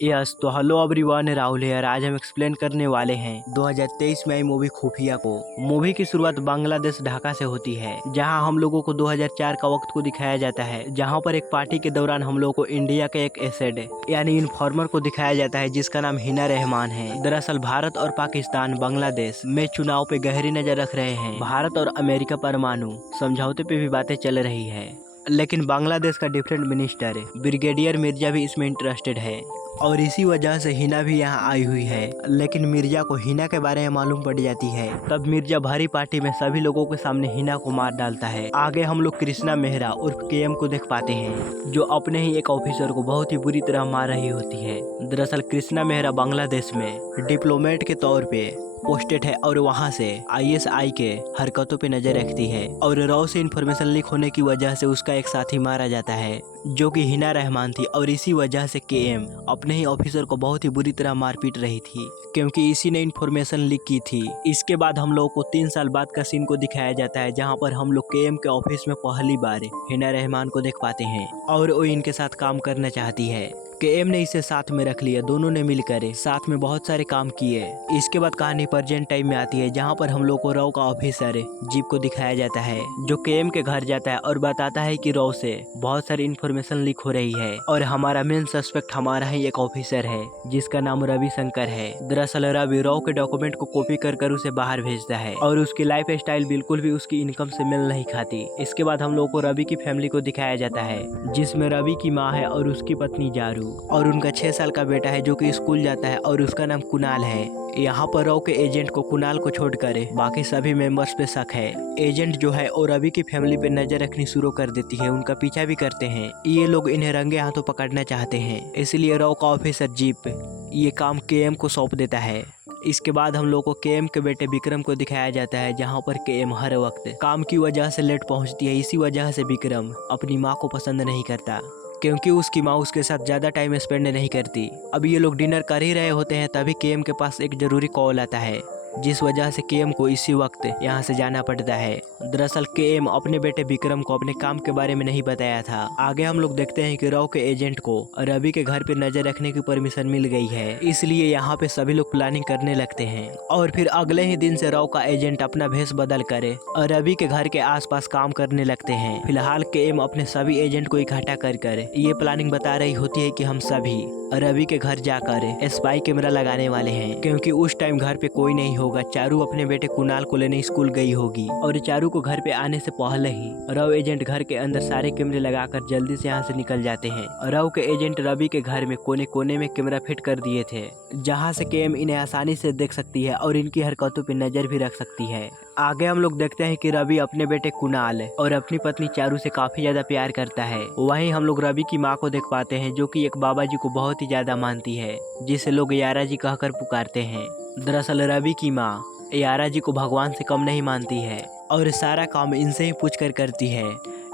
Yes तो hello everyone, Rahul है। आज हम एक्सप्लेन करने वाले हैं 2023 में आई मूवी खुफिया को। मूवी की शुरुआत बांग्लादेश ढाका से होती है, जहां हम लोगों को 2004 का वक्त को दिखाया जाता है, जहां पर एक पार्टी के दौरान हम लोगों को इंडिया के एक एसेड यानी इन्फॉर्मर को दिखाया जाता है, जिसका नाम हिना रहमान है। दरअसल भारत और पाकिस्तान बांग्लादेश में चुनाव पे गहरी नजर रख रहे हैं। भारत और अमेरिका परमाणु समझौते पे भी बातें चल रही है, लेकिन बांग्लादेश का डिफरेंट मिनिस्टर ब्रिगेडियर मिर्जा भी इसमें इंटरेस्टेड है और इसी वजह से हिना भी यहाँ आई हुई है। लेकिन मिर्जा को हिना के बारे में मालूम पड़ जाती है, तब मिर्जा भारी पार्टी में सभी लोगों के सामने हिना को मार डालता है। आगे हम लोग कृष्णा मेहरा उर्फ केएम को देख पाते हैं, जो अपने ही एक ऑफिसर को बहुत ही बुरी तरह मार रही होती है। दरअसल कृष्णा मेहरा बांग्लादेश में डिप्लोमेट के तौर पे पोस्टेड है और वहां से आईएसआई के हरकतों पे नजर रखती है, और रॉ से इन्फॉर्मेशन लीक होने की वजह से उसका एक साथी मारा जाता है, जो कि हिना रहमान थी। और इसी वजह से केएम अपने ही ऑफिसर को बहुत ही बुरी तरह मार पीट रही थी, क्योंकि इसी ने इन्फॉर्मेशन लीक की थी। इसके बाद हम लोगों को 3 साल बाद का सीन को दिखाया जाता है, जहां पर हम लोग केएम के ऑफिस में पहली बार हिना रहमान को देख पाते हैं और वो इनके साथ काम करना चाहती है। केएम ने इसे साथ में रख लिया, दोनों ने मिलकर साथ में बहुत सारे काम किए। इसके बाद कहानी प्रेजेंट टाइम में आती है, जहां पर हम लोग को रॉ का ऑफिसर जीप को दिखाया जाता है, जो केएम के घर जाता है और बताता है कि रॉ से बहुत सारी इन्फॉर्मेशन लीक हो रही है और हमारा मेन सस्पेक्ट हमारा ही एक ऑफिसर है, जिसका नाम रवि शंकर है। दरअसल रवि रॉ के डॉक्यूमेंट को कॉपी कर कर उसे बाहर भेजता है और उसकी लाइफ स्टाइल बिल्कुल भी उसकी इनकम से मेल नहीं खाती। इसके बाद हम लोग को रवि की फैमिली को दिखाया जाता है, जिसमें रवि की माँ है और उसकी पत्नी जारू और उनका 6 साल का बेटा है, जो कि स्कूल जाता है और उसका नाम कुणाल है। यहाँ पर रॉ के एजेंट को कुणाल को छोड़कर बाकी सभी मेंबर्स पे शक है। एजेंट जो है और रवि की फैमिली पे नजर रखनी शुरू कर देती है, उनका पीछा भी करते हैं। ये लोग इन्हें रंगे हाथों पकड़ना चाहते हैं, इसलिए रॉ का ऑफिसर जीप ये काम केएम को सौंप देता है। इसके बाद हम लोग को केएम के बेटे विक्रम को दिखाया जाता है, जहां पर केएम हर वक्त काम की वजह से लेट पहुंचती है। इसी वजह से विक्रम अपनी माँ को पसंद नहीं करता, क्योंकि उसकी माँ उसके साथ ज़्यादा टाइम स्पेंड नहीं करती। अब ये लोग डिनर कर ही रहे होते हैं, तभी केएम के पास एक जरूरी कॉल आता है, जिस वजह से केएम को इसी वक्त यहाँ से जाना पड़ता है। दरअसल केएम अपने बेटे विक्रम को अपने काम के बारे में नहीं बताया था। आगे हम लोग देखते हैं कि रॉ के एजेंट को रवि के घर पे नजर रखने की परमिशन मिल गई है, इसलिए यहाँ पे सभी लोग प्लानिंग करने लगते हैं। और फिर अगले ही दिन से रॉ का एजेंट अपना भेष बदल करे और रवि के घर के आसपास काम करने लगते हैं। फिलहाल केएम अपने सभी एजेंट को इकट्ठा कर ये प्लानिंग बता रही होती है कि हम सभी रवि के घर जाकर स्पाई कैमरा लगाने वाले हैं, क्योंकि उस टाइम घर पे कोई नहीं होगा। चारू अपने बेटे कुणाल को लेने स्कूल गई होगी और चारू को घर पे आने से पहले ही रव एजेंट घर के अंदर सारे कैमरे लगाकर जल्दी से यहाँ से निकल जाते हैं। रव के एजेंट रवि के घर में कोने कोने में कैमरा फिट कर दिए थे, जहाँ से केएम इन्हें आसानी से देख सकती है और इनकी हरकतों पे नजर भी रख सकती है। आगे हम लोग देखते हैं कि रवि अपने बेटे कुणाल और अपनी पत्नी चारू से काफी ज्यादा प्यार करता है। वहीं हम लोग रवि की माँ को देख पाते हैं, जो कि एक बाबा जी को बहुत ही ज्यादा मानती है, जिसे लोग यारा जी कहकर पुकारते हैं। दरअसल रवि की माँ यारा जी को भगवान से कम नहीं मानती है और सारा काम इनसे ही पूछ कर करती है।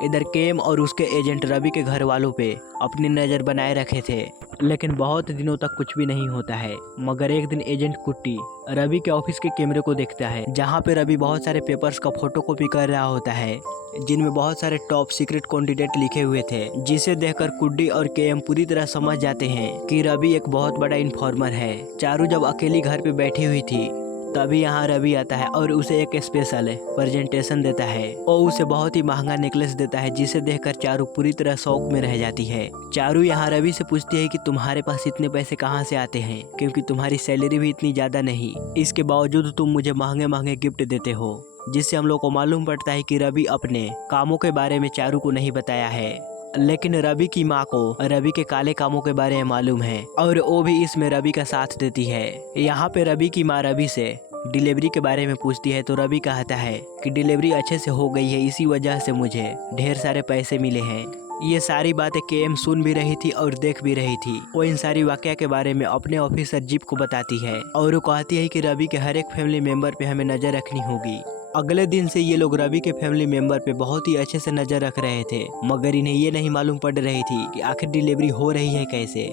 इधर केएम और उसके एजेंट रवि के घर वालों पे अपनी नज़र बनाए रखे थे, लेकिन बहुत दिनों तक कुछ भी नहीं होता है। मगर एक दिन एजेंट कुट्टी रवि के ऑफिस के कैमरे को देखता है, जहां पे रवि बहुत सारे पेपर्स का फोटोकॉपी कर रहा होता है, जिनमें बहुत सारे टॉप सीक्रेट कैंडिडेट लिखे हुए थे, जिसे देखकर कुड्डी और केएम पूरी तरह समझ जाते हैं कि रवि एक बहुत बड़ा इन्फॉर्मर है। चारू जब अकेली घर पे बैठी हुई थी, तभी यहाँ रवि आता है और उसे एक स्पेशल प्रेजेंटेशन देता है और उसे बहुत ही महंगा नेकलेस देता है, जिसे देखकर चारू पूरी तरह शौक में रह जाती है। चारू यहाँ रवि से पूछती है कि तुम्हारे पास इतने पैसे कहाँ से आते हैं, क्योंकि तुम्हारी सैलरी भी इतनी ज्यादा नहीं, इसके बावजूद तुम मुझे महंगे महंगे गिफ्ट देते हो। जिससे हम लोग को मालूम पड़ता है कि रवि अपने कामों के बारे में चारू को नहीं बताया है, लेकिन रवि की माँ को रवि के काले कामों के बारे में मालूम है और वो भी इसमें रवि का साथ देती है। यहाँ पे रवि की माँ रवि से डिलीवरी के बारे में पूछती है, तो रवि कहता है कि डिलीवरी अच्छे से हो गई है, इसी वजह से मुझे ढेर सारे पैसे मिले हैं। ये सारी बातें केएम सुन भी रही थी और देख भी रही थी। वो इन सारी वाकया के बारे में अपने ऑफिसर जीप को बताती है और वो कहती है कि रवि के हर एक फैमिली मेंबर पे हमें नजर रखनी होगी। अगले दिन से ये लोग रवि के फैमिली मेंबर पे बहुत ही अच्छे से नजर रख रहे थे, मगर इन्हें ये नहीं मालूम पड़ रही थी कि आखिर डिलीवरी हो रही है कैसे।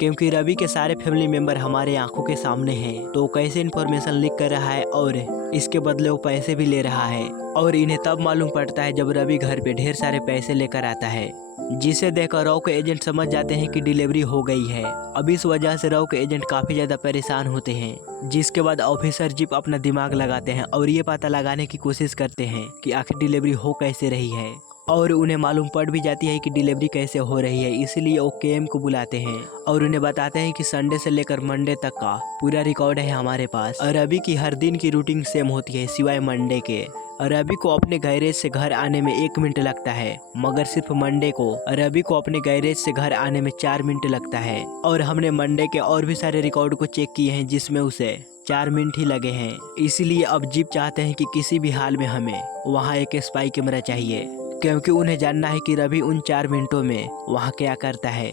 क्योंकि रवि के सारे फैमिली मेंबर हमारे आंखों के सामने हैं, तो कैसे इन्फॉर्मेशन लीक कर रहा है और इसके बदले वो पैसे भी ले रहा है। और इन्हें तब मालूम पड़ता है जब रवि घर पे ढेर सारे पैसे लेकर आता है, जिसे देखकर रॉ के एजेंट समझ जाते हैं कि डिलीवरी हो गई है। अब इस वजह से रॉ के एजेंट काफी ज्यादा परेशान होते हैं, जिसके बाद ऑफिसर जीप अपना दिमाग लगाते हैं और ये पता लगाने की कोशिश करते हैं कि आखिर डिलीवरी हो कैसे रही है। और उन्हें मालूम पड़ भी जाती है कि डिलीवरी कैसे हो रही है, इसलिए वो केएम को बुलाते हैं और उन्हें बताते हैं कि संडे से लेकर मंडे तक का पूरा रिकॉर्ड है हमारे पास। और रवि की हर दिन की रूटीन सेम होती है सिवाय मंडे के। रवि को अपने गैरेज से घर आने में 1 मिनट लगता है, मगर सिर्फ मंडे को रवि को अपने गैरेज से घर आने में 4 मिनट लगता है। और हमने मंडे के और भी सारे रिकॉर्ड को चेक किए हैं जिसमें उसे 4 मिनट ही लगे हैं। इसलिए अब जीप चाहते हैं कि किसी भी हाल में हमें वहाँ एक स्पाई कैमरा चाहिए, क्योंकि उन्हें जानना है कि रवि उन 4 मिनटों में वहाँ क्या करता है।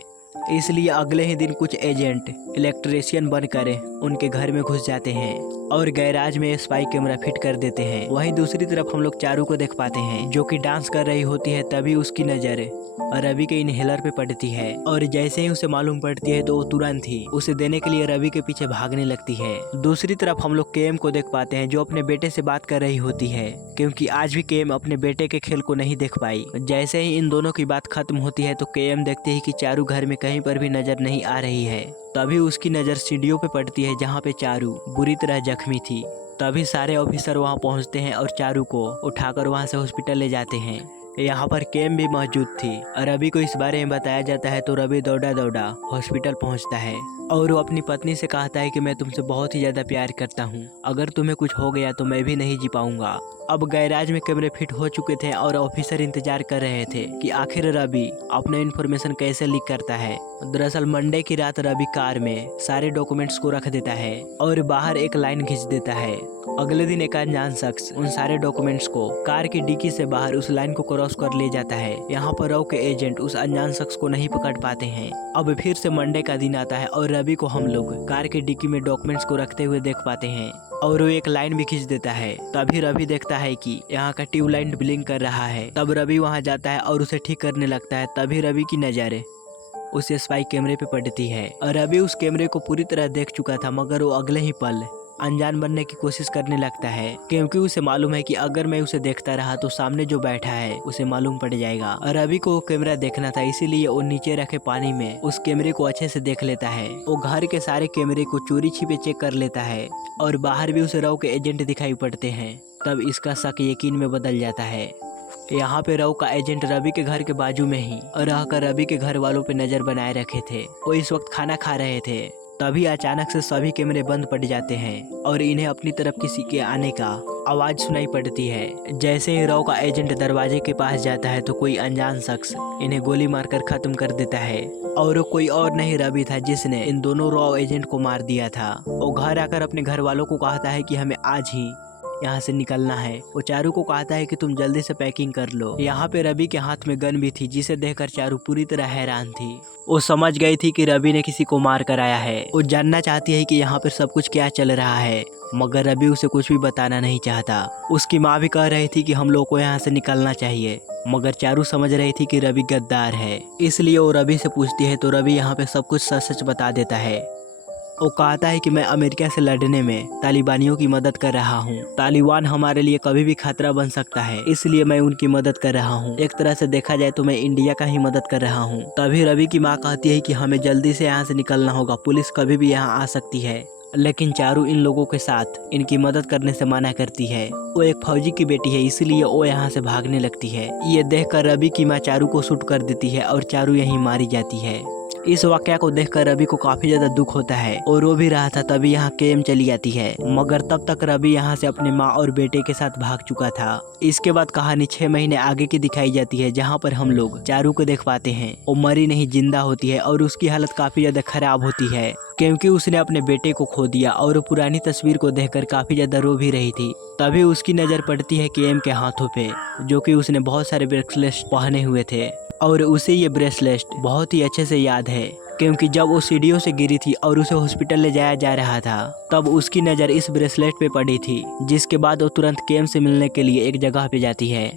इसलिए अगले ही दिन कुछ एजेंट इलेक्ट्रीशियन बनकर उनके घर में घुस जाते हैं और गैराज में स्पाई कैमरा फिट कर देते हैं। वहीं दूसरी तरफ हम लोग चारू को देख पाते हैं जो कि डांस कर रही होती है। तभी उसकी नजर रवि के इनहेलर पे पड़ती है और जैसे ही उसे मालूम पड़ती है तो वो तुरंत ही उसे देने के लिए रवि के पीछे भागने लगती है। दूसरी तरफ हम लोग केएम को देख पाते हैं जो अपने बेटे से बात कर रही होती है, क्योंकि आज भी केएम अपने बेटे के खेल को नहीं देख पाई। जैसे ही इन दोनों की बात खत्म होती है तो केएम देखते है कि चारू घर में कहीं पर भी नजर नहीं आ रही है। तभी उसकी नजर सीढ़ियों पे पड़ती है जहाँ पे चारू बुरी तरह जख्मी थी। तभी सारे ऑफिसर वहाँ पहुँचते हैं और चारू को उठाकर वहाँ से हॉस्पिटल ले जाते हैं। यहाँ पर केएम भी मौजूद थी। रवि को इस बारे में बताया जाता है तो रवि दौड़ा दौड़ा हॉस्पिटल पहुँचता है और वो अपनी पत्नी से कहता है कि मैं तुमसे बहुत ही ज्यादा प्यार करता हूँ, अगर तुम्हें कुछ हो गया तो मैं भी नहीं जी पाऊंगा। अब गैराज में कैमरे फिट हो चुके थे और ऑफिसर इंतजार कर रहे थे कि आखिर रवि अपना इन्फॉर्मेशन कैसे लीक करता है। दरअसल मंडे की रात रवि कार में सारे डॉक्यूमेंट्स को रख देता है और बाहर एक लाइन खींच देता है। अगले दिन एक अनजान शख्स उन सारे डॉक्यूमेंट्स को कार की डिक्की से बाहर उस लाइन को क्रॉस कर ले जाता है। यहाँ पर रॉ के एजेंट उस अनजान शख्स को नहीं पकड़ पाते हैं। अब फिर से मंडे का दिन आता है और रवि को हम लोग कार की डिक्की में डॉक्यूमेंट्स को रखते हुए देख पाते हैं और वो एक लाइन भी खींच देता है। तभी रवि देखता है कि यहाँ का ट्यूबलाइट ब्लिंक कर रहा है। तब रवि वहाँ जाता है और उसे ठीक करने लगता है। तभी रवि की नजर उस स्पाई कैमरे पे पड़ती है और रवि उस कैमरे को पूरी तरह देख चुका था, मगर वो अगले ही पल अनजान बनने की कोशिश करने लगता है, क्योंकि उसे मालूम है कि अगर मैं उसे देखता रहा तो सामने जो बैठा है उसे मालूम पड़ जाएगा। और रवि को वो कैमरा देखना था, इसीलिए वो नीचे रखे पानी में उस कैमरे को अच्छे से देख लेता है। वो घर के सारे कैमरे को चोरी छिपे चेक कर लेता है और बाहर भी उसे रॉ के एजेंट दिखाई पड़ते हैं। तब इसका शक यकीन में बदल जाता है। यहाँ पे रॉ का एजेंट रवि के घर के बाजू में ही रहकर रवि के घर वालों पे नजर बनाए रखे थे। वो इस वक्त खाना खा रहे थे। तभी अचानक से सभी कैमरे बंद पड़ जाते हैं और इन्हें अपनी तरफ किसी के आने का आवाज सुनाई पड़ती है। जैसे ही रॉ का एजेंट दरवाजे के पास जाता है तो कोई अनजान शख्स इन्हें गोली मारकर खत्म कर देता है और कोई और नहीं रवि था जिसने इन दोनों रॉ एजेंट को मार दिया था। वो घर आकर अपने घर वालों को कहता है कि हमें आज ही यहाँ से निकलना है। वो चारू को कहता है कि तुम जल्दी से पैकिंग कर लो। यहाँ पे रवि के हाथ में गन भी थी, जिसे देखकर चारू पूरी तरह हैरान थी। वो समझ गई थी कि रवि ने किसी को मार कर आया है। वो जानना चाहती है कि यहाँ पर सब कुछ क्या चल रहा है, मगर रवि उसे कुछ भी बताना नहीं चाहता। उसकी माँ भी कह रही थी कि हम लोग को यहाँ से निकलना चाहिए, मगर चारू समझ रही थी कि रवि गद्दार है। इसलिए वो रवि से पूछती है तो रवि यहाँ पे सब कुछ सच सच बता देता है। वो कहता है कि मैं अमेरिका से लड़ने में तालिबानियों की मदद कर रहा हूँ। तालिबान हमारे लिए कभी भी खतरा बन सकता है, इसलिए मैं उनकी मदद कर रहा हूँ। एक तरह से देखा जाए तो मैं इंडिया का ही मदद कर रहा हूँ। तभी रवि की माँ कहती है कि हमें जल्दी से यहाँ से निकलना होगा, पुलिस कभी भी यहाँ आ सकती है। लेकिन चारू इन लोगों के साथ इनकी मदद करने से मना करती है। वो एक फौजी की बेटी है, इसलिए वो यहाँ से भागने लगती है। ये देखकर रवि की माँ चारू को शूट कर देती है और चारू यहीं मारी जाती है। इस वाकया को देखकर रवि को काफी ज्यादा दुख होता है और रो भी रहा था। तभी यहाँ केएम चली जाती है, मगर तब तक रवि यहाँ से अपने माँ और बेटे के साथ भाग चुका था। इसके बाद कहानी 6 महीने आगे की दिखाई जाती है, जहाँ पर हम लोग चारू को देख पाते हैं। वो मरी नहीं जिंदा होती है और उसकी हालत काफी ज्यादा खराब होती है, क्योंकि उसने अपने बेटे को खो दिया और पुरानी तस्वीर को देखकर काफी ज्यादा रो भी रही थी। तभी उसकी नजर पड़ती है केएम के हाथों पे, जो कि उसने बहुत सारे ब्रेसलेट पहने हुए थे और उसे ये ब्रेसलेट बहुत ही अच्छे से याद है, क्योंकि जब वो सीढ़ियों से गिरी थी और उसे हॉस्पिटल ले जाया जा रहा था तब उसकी नज़र इस ब्रेसलेट पे पड़ी थी। जिसके बाद वो तुरंत केएम से मिलने के लिए एक जगह पे जाती है।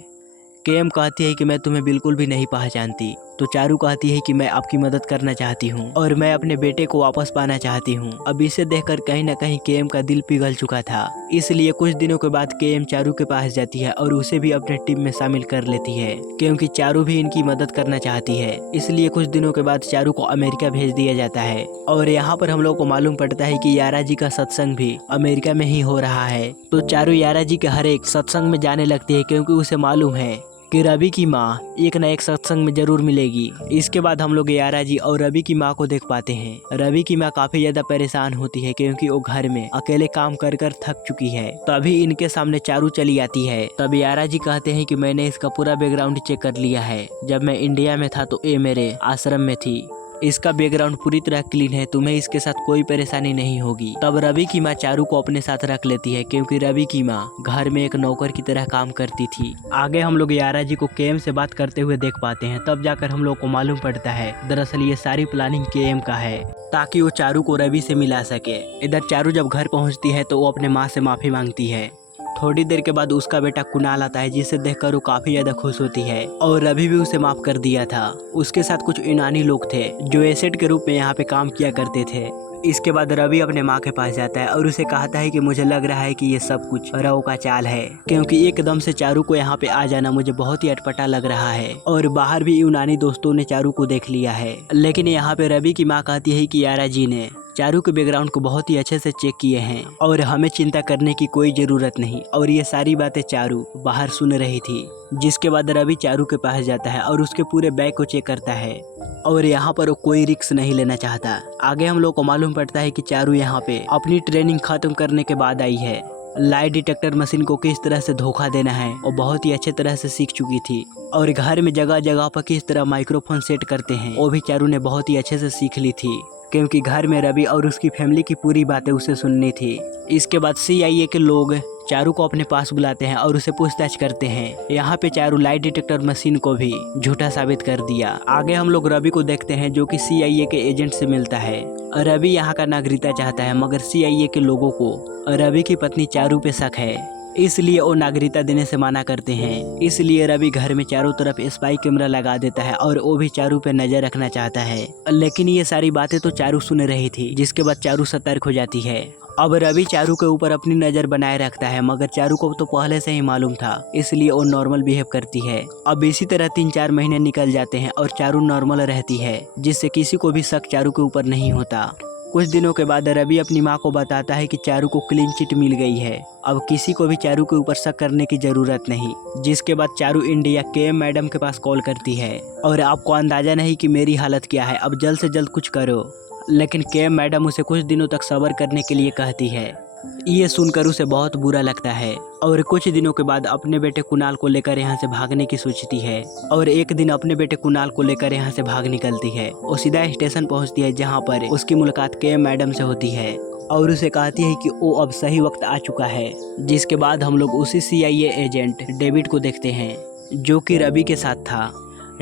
केएम कहती है कि मैं तुम्हें बिल्कुल भी नहीं पहचानती, तो चारू कहती है कि मैं आपकी मदद करना चाहती हूँ और मैं अपने बेटे को वापस पाना चाहती हूँ। अब इसे देखकर कहीं न कहीं केएम का दिल पिघल चुका था, इसलिए कुछ दिनों के बाद केएम चारू के पास जाती है और उसे भी अपने टीम में शामिल कर लेती है, क्योंकि चारू भी इनकी मदद करना चाहती है। इसलिए कुछ दिनों के बाद चारू को अमेरिका भेज दिया जाता है और यहाँ पर हम लोग को मालूम पड़ता है कि यारा जी का सत्संग भी अमेरिका में ही हो रहा है। तो चारू यारा जी के हर एक सत्संग में जाने लगती है, क्योंकि उसे मालूम है कि रवि की माँ एक न एक सत्संग में जरूर मिलेगी। इसके बाद हम लोग यारा जी और रवि की माँ को देख पाते हैं। रवि की माँ काफी ज्यादा परेशान होती है, क्योंकि वो घर में अकेले काम कर कर थक चुकी है। तभी इनके सामने चारू चली आती है। तब यारा जी कहते हैं कि मैंने इसका पूरा बैकग्राउंड चेक कर लिया है। जब मैं इंडिया में था तो ये मेरे आश्रम में थी। इसका बैकग्राउंड पूरी तरह क्लीन है, तुम्हें इसके साथ कोई परेशानी नहीं होगी। तब रवि की माँ चारू को अपने साथ रख लेती है, क्योंकि रवि की माँ घर में एक नौकर की तरह काम करती थी। आगे हम लोग यारा जी को केएम से बात करते हुए देख पाते हैं। तब जाकर हम लोग को मालूम पड़ता है दरअसल ये सारी प्लानिंग केएम का है, ताकि वो चारू को रवि से मिला सके। इधर चारू जब घर पहुँचती है तो वो अपने माँ से माफी मांगती है। थोड़ी देर के बाद उसका बेटा कुणाल आता है, जिसे देखकर वो काफी ज्यादा खुश होती है और रवि भी उसे माफ कर दिया था। उसके साथ कुछ यूनानी लोग थे जो एसेट के रूप में यहाँ पे काम किया करते थे। इसके बाद रवि अपने माँ के पास जाता है और उसे कहता है कि मुझे लग रहा है कि ये सब कुछ रव का चाल है, क्योंकि एकदम से चारू को यहाँ पे आ जाना मुझे बहुत ही अटपटा लग रहा है और बाहर भी यूनानी दोस्तों ने चारू को देख लिया है। लेकिन यहाँ पे रवि की माँ कहती है कि यारा जी ने चारू के बैकग्राउंड को बहुत ही अच्छे से चेक किए हैं और हमें चिंता करने की कोई जरूरत नहीं। और ये सारी बातें चारू बाहर सुन रही थी। जिसके बाद रवि चारू के पास जाता है और उसके पूरे बैग को चेक करता है और यहाँ पर वो कोई रिस्क नहीं लेना चाहता। आगे हम लोग को मालूम पड़ता है कि चारू यहाँ पे अपनी ट्रेनिंग खत्म करने के बाद आई है। लाइट डिटेक्टर मशीन को किस तरह से धोखा देना है वो बहुत ही अच्छे तरह से सीख चुकी थी और घर में जगह जगह पर किस तरह माइक्रोफोन सेट करते हैं वो भी चारू ने बहुत ही अच्छे से सीख ली थी, क्योंकि घर में रवि और उसकी फैमिली की पूरी बातें उसे सुननी थी। इसके बाद CIA के लोग चारू को अपने पास बुलाते हैं और उसे पूछताछ करते हैं। यहाँ पे चारू लाइट डिटेक्टर मशीन को भी झूठा साबित कर दिया। आगे हम लोग रवि को देखते हैं जो कि CIA के एजेंट से मिलता है। रवि यहाँ का नागरिकता चाहता है, मगर CIA के लोगों को रवि की पत्नी चारू पे शक है, इसलिए वो नागरिकता देने से मना करते हैं। इसलिए रवि घर में चारों तरफ स्पाई कैमरा लगा देता है और वो भी चारू पे नजर रखना चाहता है। लेकिन ये सारी बातें तो चारू सुन रही थी, जिसके बाद चारू सतर्क हो जाती है। अब रवि चारू के ऊपर अपनी नजर बनाए रखता है, मगर चारू को तो पहले से ही मालूम था, इसलिए वो नॉर्मल बिहेव करती है। अब इसी तरह 3-4 महीने निकल जाते हैं और चारू नॉर्मल रहती है, जिससे किसी को भी शक चारू के ऊपर नहीं होता। कुछ दिनों के बाद रवि अपनी माँ को बताता है कि चारू को क्लीन चिट मिल गई है, अब किसी को भी चारू के ऊपर शक करने की जरूरत नहीं। जिसके बाद चारू इंडिया केएम मैडम के पास कॉल करती है और आपको अंदाजा नहीं कि मेरी हालत क्या है, अब जल्द से जल्द कुछ करो। लेकिन केएम मैडम उसे कुछ दिनों तक सब्र करने के लिए कहती है। ये सुनकर उसे बहुत बुरा लगता है और कुछ दिनों के बाद अपने बेटे कुणाल को लेकर यहाँ से भागने की सोचती है और एक दिन अपने बेटे कुणाल को लेकर यहाँ से भाग निकलती है। वो सीधा स्टेशन पहुँचती है, जहाँ पर उसकी मुलाकात केएम मैडम से होती है और उसे कहती है कि वो अब सही वक्त आ चुका है। जिसके बाद हम लोग उसी CIA एजेंट डेविड को देखते हैं, जो कि रवि के साथ था।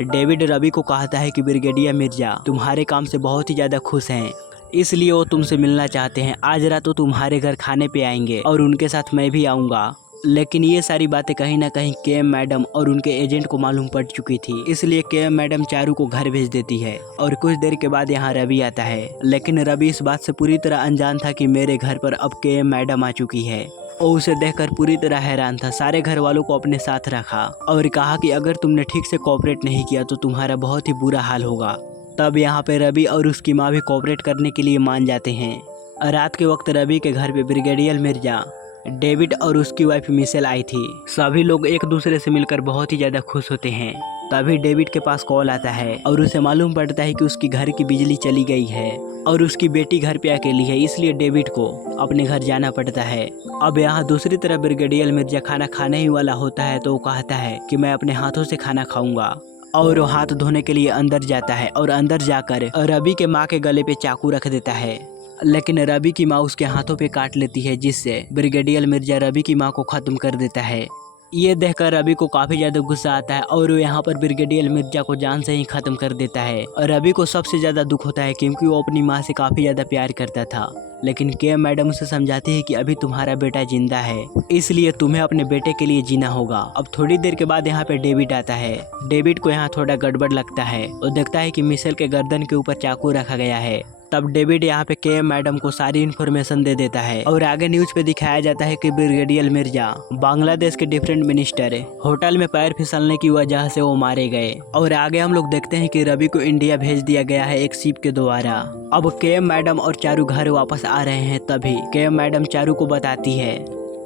डेविड रवि को कहता है कि ब्रिगेडियर मिर्जा तुम्हारे काम से बहुत ही ज़्यादा खुश हैं, इसलिए वो तुमसे मिलना चाहते हैं। आज रात वो तुम्हारे घर खाने पे आएंगे और उनके साथ मैं भी आऊँगा। लेकिन ये सारी बातें कहीं ना कहीं केएम मैडम और उनके एजेंट को मालूम पड़ चुकी थी, इसलिए केएम मैडम चारू को घर भेज देती है और कुछ देर के बाद यहाँ रवि आता है। लेकिन रवि इस बात से पूरी तरह अनजान था कि मेरे घर पर अब केएम मैडम आ चुकी है। वो उसे देखकर पूरी तरह हैरान था। सारे घर वालों को अपने साथ रखा और कहा कि अगर तुमने ठीक से कोऑपरेट नहीं किया तो तुम्हारा बहुत ही बुरा हाल होगा। तब यहाँ पे रवि और उसकी माँ भी कोऑपरेट करने के लिए मान जाते हैं। रात के वक्त रवि के घर पे ब्रिगेडियर मिर्जा, डेविड और उसकी वाइफ मिशेल आई थी। सभी लोग एक दूसरे से मिलकर बहुत ही ज़्यादा खुश होते हैं। तभी डेविड के पास कॉल आता है और उसे मालूम पड़ता है कि उसकी घर की बिजली चली गई है और उसकी बेटी घर पे अकेली है, इसलिए डेविड को अपने घर जाना पड़ता है। अब यहाँ दूसरी तरफ ब्रिगेडियर मिर्जा खाना खाने ही वाला होता है तो वो कहता है कि मैं अपने हाथों से खाना खाऊंगा और वो हाथ धोने के लिए अंदर जाता है और अंदर जाकर रवि के माँ के गले पे चाकू रख देता है। लेकिन रवि की माँ उसके हाथों पे काट लेती है, जिससे ब्रिगेडियर मिर्जा रवि की माँ को खत्म कर देता है। ये देखकर रवि को काफी ज्यादा गुस्सा आता है और वो यहाँ पर ब्रिगेडियर मिर्जा को जान से ही खत्म कर देता है। और रवि को सबसे ज्यादा दुख होता है क्योंकि वो अपनी माँ से काफी ज्यादा प्यार करता था। लेकिन के मैडम उसे समझाती है कि अभी तुम्हारा बेटा जिंदा है, इसलिए तुम्हें अपने बेटे के लिए जीना होगा। अब थोड़ी देर के बाद यहाँ पे डेविड आता है। डेविड को यहाँ थोड़ा गड़बड़ लगता है और देखता है कि मिशेल के गर्दन के ऊपर चाकू रखा गया है। तब डेविड यहाँ पे के मैडम को सारी इन्फॉर्मेशन दे देता है और आगे न्यूज पे दिखाया जाता है कि ब्रिगेडियर मिर्जा, बांग्लादेश के डिफरेंट मिनिस्टर, होटल में पैर फिसलने की वजह से वो मारे गए। और आगे हम लोग देखते हैं कि रवि को इंडिया भेज दिया गया है एक शिप के द्वारा। अब के मैडम और चारू घर वापस आ रहे हैं, तभी के मैडम चारू को बताती है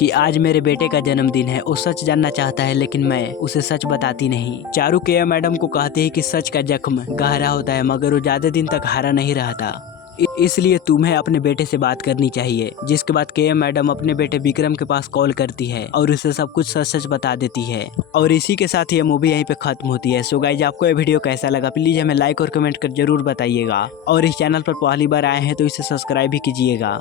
कि आज मेरे बेटे का जन्मदिन है। वो सच जानना चाहता है लेकिन मैं उसे सच बताती नहीं। चारू के मैडम को कहती है कि सच का जख्म गहरा होता है मगर वो ज्यादा दिन तक हरा नहीं रहता, इसलिए तुम्हें अपने बेटे से बात करनी चाहिए। जिसके बाद के मैडम अपने बेटे विक्रम के पास कॉल करती है और उसे सब कुछ सच सच बता देती है। और इसी के साथ ये मूवी यहीं पे खत्म होती है। सो गाइज, आपको ये वीडियो कैसा लगा प्लीज हमें लाइक और कमेंट कर जरूर बताइएगा। और इस चैनल पर पहली बार आए हैं तो इसे सब्सक्राइब भी कीजिएगा।